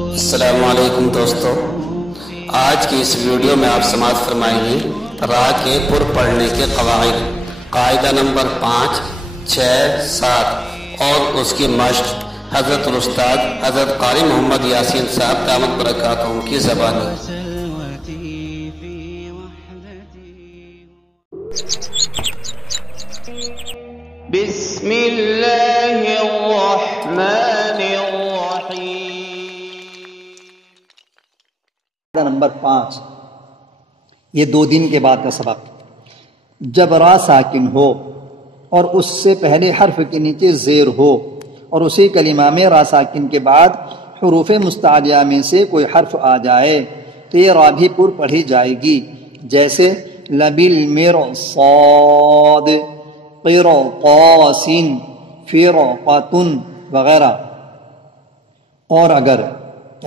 السلام علیکم دوستو، آج کی اس ویڈیو میں آپ سماعت فرمائیں گے را کے پر پڑھنے کے قواعد، قاعدہ نمبر 5، 6، 7 اور اس کی مشق حضرت الاستاذ حضرت قاری محمد یاسین صاحب دامت برکاتہم کی زبانی۔ بسم اللہ الرحمن الرحیم۔ نمبر 5، یہ 2 دن کے بعد کا سبق۔ جب را ساکن ہو اور اس سے پہلے حرف کے نیچے زیر ہو اور اسی کلمہ میں را ساکن کے بعد حروف مستعلیہ میں سے کوئی حرف آ جائے تو یہ را بھی پر پڑھی جائے گی، جیسے لبالمرصاد، قرطاس، فرقۃ وغیرہ۔ اور اگر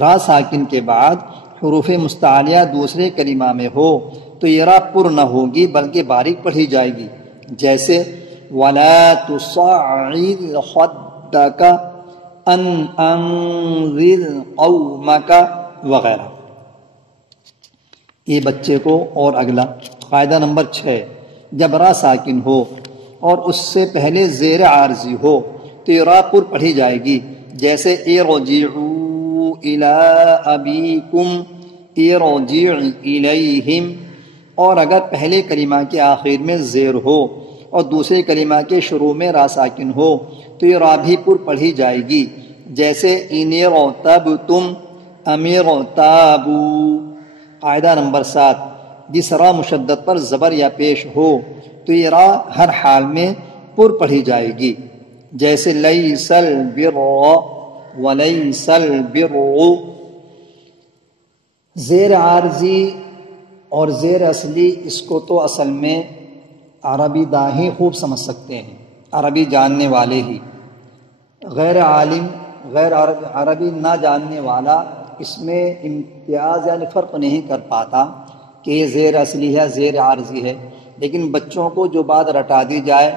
را ساکن کے بعد حروف مستعلیہ دوسرے کلمہ میں ہو تو یہ را پر نہ ہوگی بلکہ باریک پڑھی جائے گی، جیسے وَلَا تُصَعِّرْ خَدَّكَ أَنْ أَنذِرْ قَوْمَكَ وغیرہ۔ یہ بچے کو۔ اور اگلا قاعدہ نمبر 6، جب را ساکن ہو اور اس سے پہلے زیر عارضی ہو تو یہ را پر پڑھی جائے گی، جیسے ارجعوا الی ابیکم، ارجع الیہم۔ اور اگر پہلے کلمہ کے آخر میں زیر ہو اور دوسرے کلمہ کے شروع میں را ساکن ہو تو یہ را بھی پر پڑھی جائے گی، جیسے ان ارتبتم ام ارتابوا۔ قاعدہ نمبر 7، جس را مشدد پر زبر یا پیش ہو تو یہ را ہر حال میں پر پڑھی جائے گی، جیسے لیس البر ولیس البر۔ زیر عارضی اور زیر اصلی، اس کو تو اصل میں عربی داں خوب سمجھ سکتے ہیں، عربی جاننے والے ہی۔ غیر عالم، غیر عربی نہ جاننے والا اس میں امتیاز یعنی فرق نہیں کر پاتا کہ یہ زیر اصلی ہے زیر عارضی ہے، لیکن بچوں کو جو بات رٹا دی جائے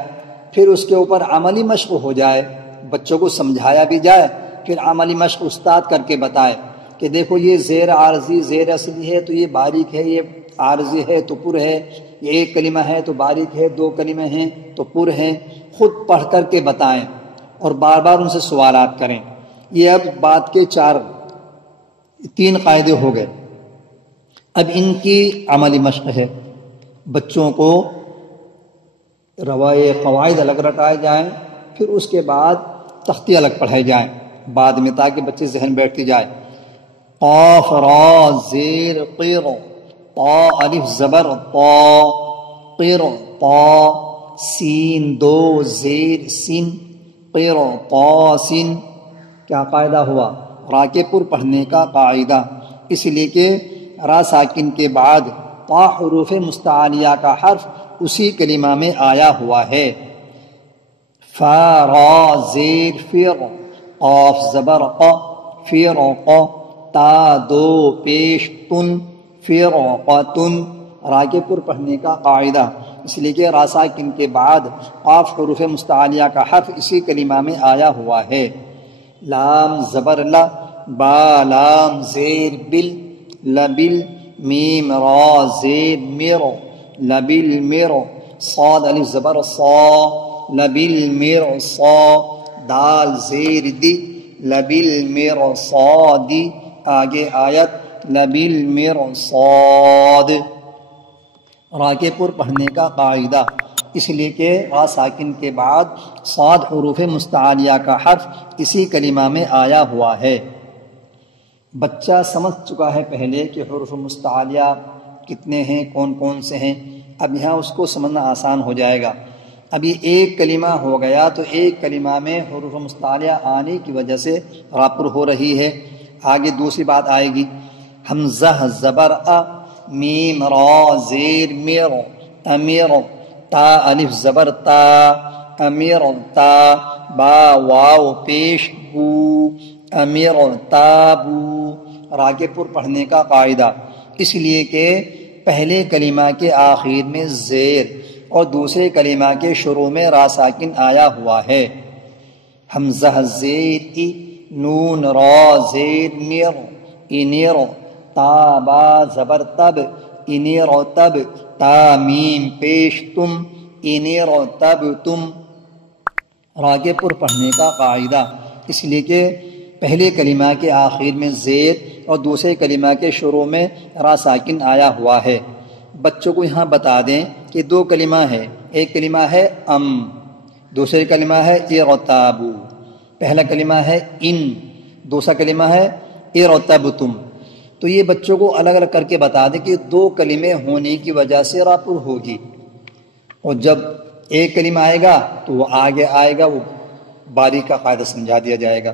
پھر اس کے اوپر عملی مشق ہو جائے، بچوں کو سمجھایا بھی جائے، پھر عملی مشق استاد کر کے بتائے کہ دیکھو یہ زیر عارضی زیر اصلی ہے تو یہ باریک ہے، یہ عارضی ہے تو پر ہے، یہ ایک کلمہ ہے تو باریک ہے، 2 کلمہ ہیں تو پر ہیں، خود پڑھ کر کے بتائیں اور بار بار ان سے سوالات کریں۔ یہ اب بات کے 3 قاعدے ہو گئے، اب ان کی عملی مشق ہے۔ بچوں کو روائے قواعد الگ رٹائے جائیں، پھر اس کے بعد تختی الگ پڑھائے جائیں بعد میں، تاکہ بچے ذہن بیٹھتی جائے۔ قاف را زیر قیر، طا الف زبر طا، قیر طا، سین 2 زیر سین، قیر طا سین۔ کیا قاعدہ ہوا؟ را کے پر پڑھنے کا قاعدہ، اس لیے کہ را ساکن کے بعد طا حروف مستعلیہ کا حرف اسی کلمہ میں آیا ہوا ہے۔ فا را زیر فر، قاف زبر ق، فرق، تا 2 پیش تن، فرقتن۔ را کے پر پڑھنے کا قاعدہ، اس لیے کہ را ساکن کے بعد قاف حروف مستعلیہ کا حرف اسی کلمہ میں آیا ہوا ہے۔ لام زبر لا، با لام زیر بل، لبل، میم را زیر مر، لبل مر، صاد الف زبر صا، لبل مر صا، دال زیر دی، لبل مر صادی۔ آگے آیت لبل مر صاد۔ را کے پر پڑھنے کا قاعدہ، اس لیے کہ را ساکن کے بعد صاد حروف مستعلیہ کا حرف اسی کلمہ میں آیا ہوا ہے۔ بچہ سمجھ چکا ہے پہلے کہ حروف مستعلیہ کتنے ہیں، کون کون سے ہیں، اب یہاں اس کو سمجھنا آسان ہو جائے گا۔ ابھی ایک کلمہ ہو گیا تو ایک کلمہ میں حروف مستعلیہ آنے کی وجہ سے را پر ہو رہی ہے، آگے دوسری بات آئے گی۔ حمزہ زبر ا، میم را زیر میر، امیر، تا الف زبر تا، امیر تا، با واو پیش بو، امیر تابو۔ را کے پر پڑھنے کا قاعدہ، اس لیے کہ پہلے کلمہ کے آخر میں زیر اور دوسرے کلمہ کے شروع میں را ساکن آیا ہوا ہے۔ حمزہ زیر ای، نون را زیر نیر انیر تا با زبر تب انیر تب تا میم پیش تم انیر تب تم۔ را کے پر پڑھنے کا قاعدہ، اس لیے کہ پہلے کلمہ کے آخر میں زیر اور دوسرے کلمہ کے شروع میں را ساکن آیا ہوا ہے۔ بچوں کو یہاں بتا دیں کہ دو کلمہ ہے، ایک کلمہ ہے ام، دوسرے کلمہ ہے ارتابو۔ پہلا کلمہ ہے ان، دوسرا کلمہ ہے ارتبتم۔ تو یہ بچوں کو الگ الگ کر کے بتا دیں کہ دو کلمے ہونے کی وجہ سے را پر ہوگی، اور جب ایک کلمہ آئے گا تو وہ آگے آئے گا، وہ باریک کا قاعدہ سمجھا دیا جائے گا۔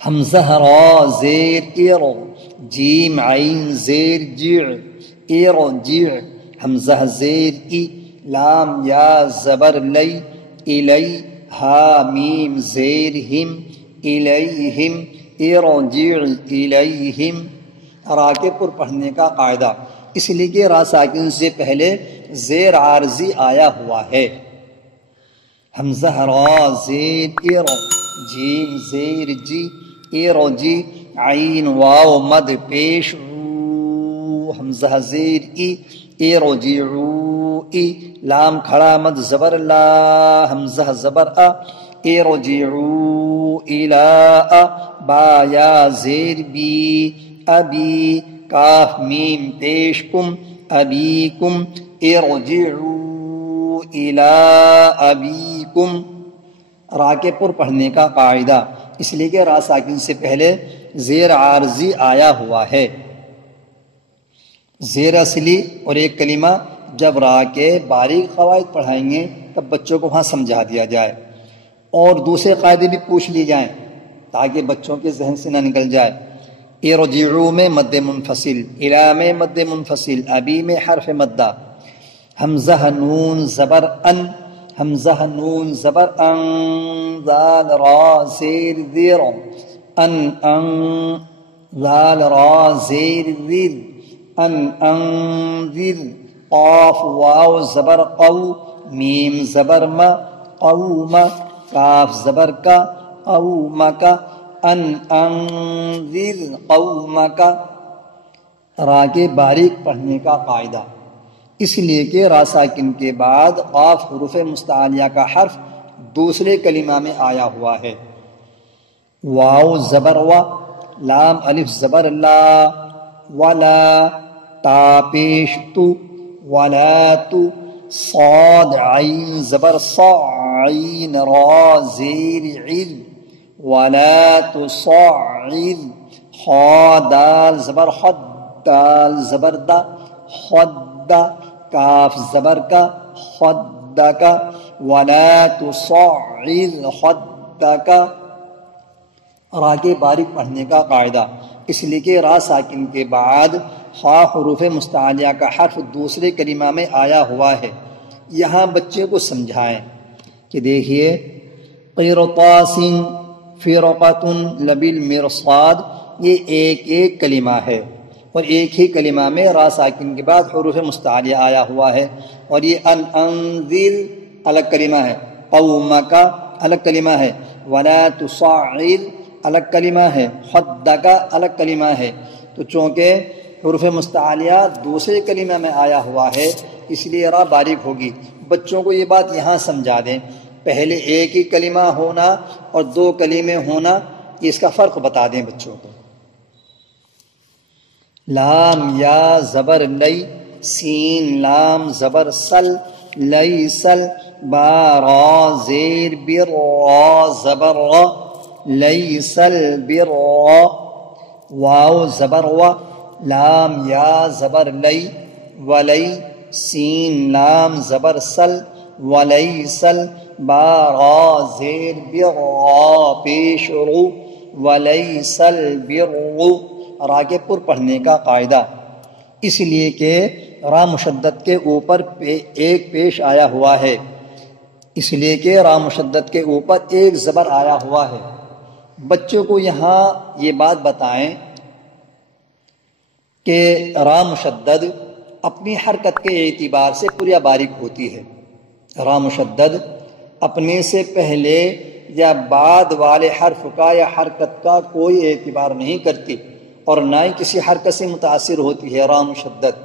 حمزہ را زیر ار، جیم عین زیر جع ار جع، حمزہ زیر ای، لام یا زبر لی الی، ہا میم زیر ہم الیہم ارجع الیہم۔ را کے پر پڑھنے کا قاعدہ، اس لیے کہ را ساکن سے پہلے زیر عارضی آیا ہوا ہے۔ حمزہ را زیر ار، جیم زیر جی ارجی، عین واو مد پیش عو، حمزہ زیر ای ارجعو ای، لام کھڑا مد زبر لا، حمزہ زبر ا ارجعو الی، با یا زیر بی ابی، کاف میم پیش کم ابیکم ارجعو الی ابیکم۔ را کے پر پڑھنے کا قاعدہ، اس لیے کہ را ساکن سے پہلے زیر عارضی آیا ہوا ہے۔ زیر اصلی اور ایک کلمہ جب را کے باریک قواعد پڑھائیں گے تب بچوں کو وہاں سمجھا دیا جائے، اور دوسرے قاعدے بھی پوچھ لی جائیں تاکہ بچوں کے ذہن سے نہ نکل جائے۔ ارجعو میں مد منفصل، الی میں مد منفصل، ابی میں حرف مدہ، حمزہ نون زبر ان، حمزہ نون زبر ان، ذال را زیر ذیر ان ان، ذال را زیر ذیر ان انذر، قاف واو زبر قو، میم زبر ما قوم، کاف زبر کا قوم کا، ان انذر قومک۔ را کے باریک پڑھنے کا قاعدہ، اس لیے کہ را ساکن کے بعد قاف حروف مستعلیہ کا حرف دوسرے کلمہ میں آیا ہوا ہے۔ واو زبر و، لام الف زبر لا، ولا، تا پیش تو، ولا تو، صاد عین زبر صع، عین را زیر عل، ولا تصعر، خا دال زبر خد، دال زبر دا خد، کاف زبر کا خد کا، ولا تصعر خدک۔ را کے باریک پڑھنے کا قاعدہ، اس لیے کہ را ساکن کے بعد خا حروف مستعلیہ کا حرف دوسرے کلمہ میں آیا ہوا ہے۔ یہاں بچے کو سمجھائیں کہ دیکھیے قرطاس، فرقۃ، لبالمرصاد، یہ ایک ایک کلمہ ہے، اور ایک ہی کلمہ میں را ساکن کے بعد حروف مستعلیہ آیا ہوا ہے، اور یہ ان انذر الگ کلمہ ہے، قومک الگ کلمہ ہے، ولا تصعر الگ کلمہ ہے، خدک الگ کلمہ ہے۔ تو چونکہ حروف مستعلیہ دوسرے کلمہ میں آیا ہوا ہے اس لیے را باریک ہوگی۔ بچوں کو یہ بات یہاں سمجھا دیں، پہلے ایک ہی کلمہ ہونا اور دو کلمے ہونا، اس کا فرق بتا دیں بچوں کو۔ لام یا زبر لی، سین لام زبر سل، لی سل، با را زیر بر، را زبر را، لی سل بر، واو زبر و، لام یا زبر لی، ولی، سین لام زبر سل، ولی سل، با را زیر بر، را پیش رو، ولی سل بر۔ را کے پر پڑھنے کا قاعدہ، اس لیے کہ را مشدد کے اوپر ایک پیش آیا ہوا ہے، اس لیے کہ را مشدد کے اوپر ایک زبر آیا ہوا ہے۔ بچوں کو یہاں یہ بات بتائیں کہ را مشدد اپنی حرکت کے اعتبار سے پر یا باریک ہوتی ہے۔ را مشدد اپنے سے پہلے یا بعد والے حرف کا یا حرکت کا کوئی اعتبار نہیں کرتی اور نہ ہی کسی حرکت سے متاثر ہوتی ہے را مشدد،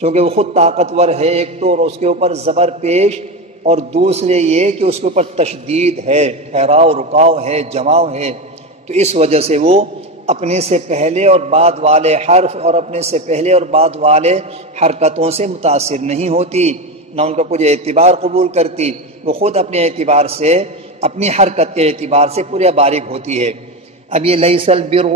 چونکہ وہ خود طاقتور ہے، ایک تو اس کے اوپر زبر پیش اور دوسرے یہ کہ اس کے اوپر تشدید ہے، ٹھہراؤ رکاؤ ہے، جماؤ ہے، تو اس وجہ سے وہ اپنے سے پہلے اور بعد والے حرف اور اپنے سے پہلے اور بعد والے حرکتوں سے متاثر نہیں ہوتی، نہ ان کا کچھ اعتبار قبول کرتی، وہ خود اپنے اعتبار سے، اپنی حرکت کے اعتبار سے پورا باریک ہوتی ہے۔ اب یہ لیس البر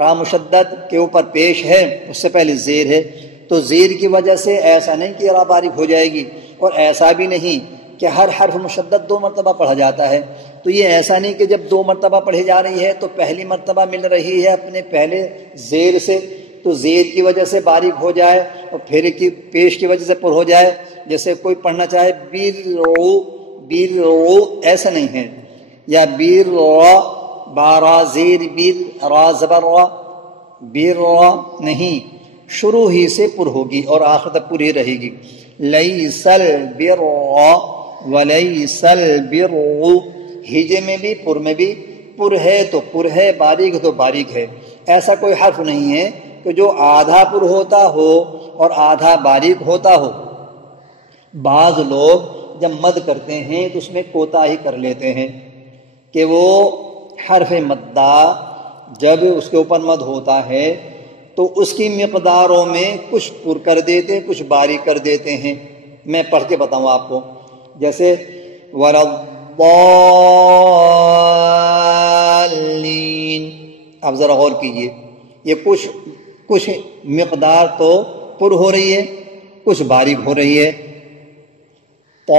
را مشدد کے اوپر پیش ہے، اس سے پہلے زیر ہے، تو زیر کی وجہ سے ایسا نہیں کہ را باریک ہو جائے گی، اور ایسا بھی نہیں کہ ہر حرف مشدد 2 مرتبہ پڑھا جاتا ہے، تو یہ ایسا نہیں کہ جب 2 مرتبہ پڑھی جا رہی ہے تو پہلی مرتبہ مل رہی ہے اپنے پہلے زیر سے، تو زیر کی وجہ سے باریک ہو جائے اور پھر کی پیش کی وجہ سے پر ہو جائے، جیسے کوئی پڑھنا چاہے بیرو بیرو، ایسا نہیں ہے، یا بیر بارا زیر بیر را زبر را بیر را نہیں، شروع ہی سے پر ہوگی اور آخر تک پر ہی رہے گی۔ لیس البر ولیس البر، ہجے میں بھی پر میں بھی پر ہے تو پر ہے، باریک ہے تو باریک ہے، ایسا کوئی حرف نہیں ہے کہ جو آدھا پر ہوتا ہو اور آدھا باریک ہوتا ہو۔ بعض لوگ جب مد کرتے ہیں تو اس میں کوتاہی کر لیتے ہیں کہ وہ حرف مدہ جب اس کے اوپر مد ہوتا ہے تو اس کی مقداروں میں کچھ پر کر دیتے ہیں، کچھ باریک کر دیتے ہیں۔ میں پڑھ کے بتاؤں آپ کو، جیسے وَلَضَّالِّينَ، اب ذرا غور کیجئے، یہ کچھ مقدار تو پر ہو رہی ہے، کچھ باریک ہو رہی ہے۔ طامۃ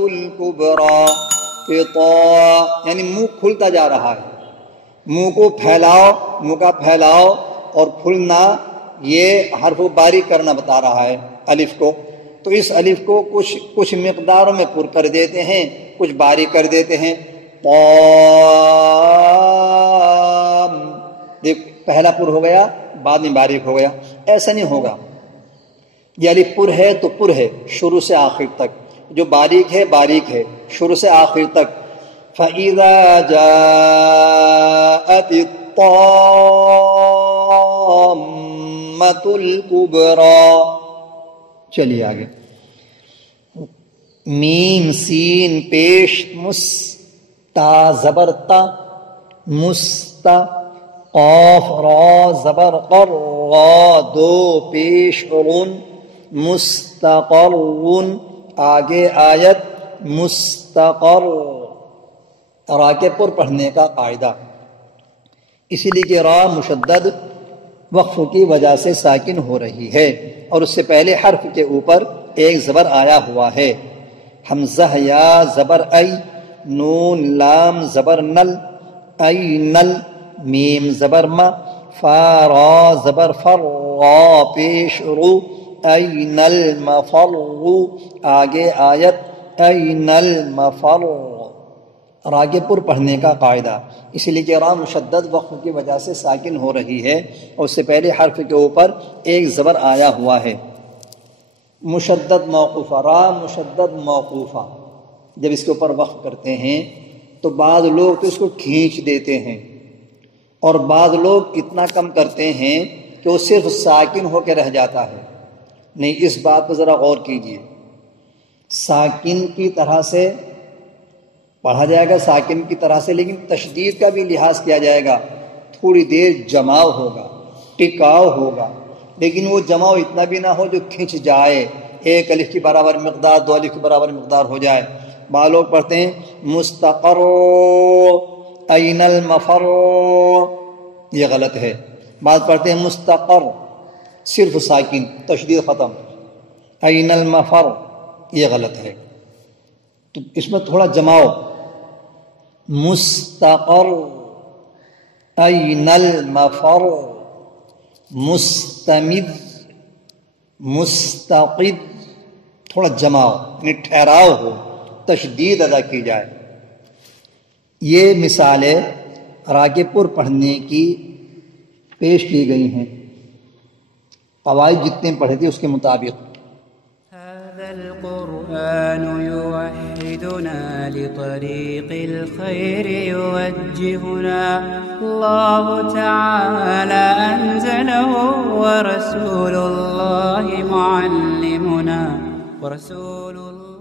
الکبریٰ، یعنی منہ کھلتا جا رہا ہے، منہ کو پھیلاؤ، منہ کا پھیلاؤ اور کھلنا، یہ حرف باریک کرنا بتا رہا ہے الف کو، تو اس الف کو کچھ مقداروں میں پر کر دیتے ہیں، کچھ باریک کر دیتے ہیں۔ دیکھ، پہلا پر ہو گیا، بعد میں باریک ہو گیا، ایسا نہیں ہوگا۔ یہ الف پر ہے تو پر ہے شروع سے آخر تک، جو باریک ہے باریک ہے شروع سے آخر تک۔ فَإِذَا جَاءَتِ الطَّامَّةُ الْكُبْرَى، چلیے آگے۔ میم سین پیش مس، تا زبر تا مستا، قاف را زبر قر، را دو پیش غن، مستقرون، آگے آیت مستقر، را کے پر پڑھنے کا قاعدہ، اسی لیے کہ را مشدد وقف کی وجہ سے ساکن ہو رہی ہے اور اس سے پہلے حرف کے اوپر ایک زبر آیا ہوا ہے۔ حمزہ یا زبر ای، نون لام زبر نل، ای نل، میم زبر ما، فا را زبر فر، را پیش رو، این المفر، آگے آیت این المفر، را کے پر پڑھنے کا قاعدہ، اس لیے کہ را مشدد وقف کی وجہ سے ساکن ہو رہی ہے اور اس سے پہلے حرف کے اوپر ایک زبر آیا ہوا ہے۔ مشدد موقوفہ، را مشدد موقوفہ، جب اس کے اوپر وقف کرتے ہیں تو بعض لوگ تو اس کو کھینچ دیتے ہیں اور بعض لوگ اتنا کم کرتے ہیں کہ وہ صرف ساکن ہو کے رہ جاتا ہے۔ نہیں، اس بات پر ذرا غور کیجئے، ساکن کی طرح سے پڑھا جائے گا، ساکن کی طرح سے، لیکن تشدید کا بھی لحاظ کیا جائے گا، تھوڑی دیر جماؤ ہوگا، ٹکاؤ ہوگا، لیکن وہ جماؤ اتنا بھی نہ ہو جو کھنچ جائے، ایک الف کی برابر مقدار، 2 الف کی برابر مقدار ہو جائے۔ بعض لوگ پڑھتے ہیں مستقر این المفر، یہ غلط ہے۔ بعض پڑھتے ہیں مستقر صرف ساکن، تشدید ختم، این المفر، یہ غلط ہے۔ تو اس میں تھوڑا جماؤ، مستقر، این المفر، مستمد، مستقد، تھوڑا جماؤ، یعنی ٹھہراؤ ہو، تشدید ادا کی جائے۔ یہ مثالیں را کے پر پڑھنے کی پیش کی گئی ہیں، قواعد جتنے پڑھے تھے اس کے مطابق۔ هذا القرآن يوحدنا لطريق الخير يوجهنا الله تعالى أنزله ورسول الله معلمنا ورسول الله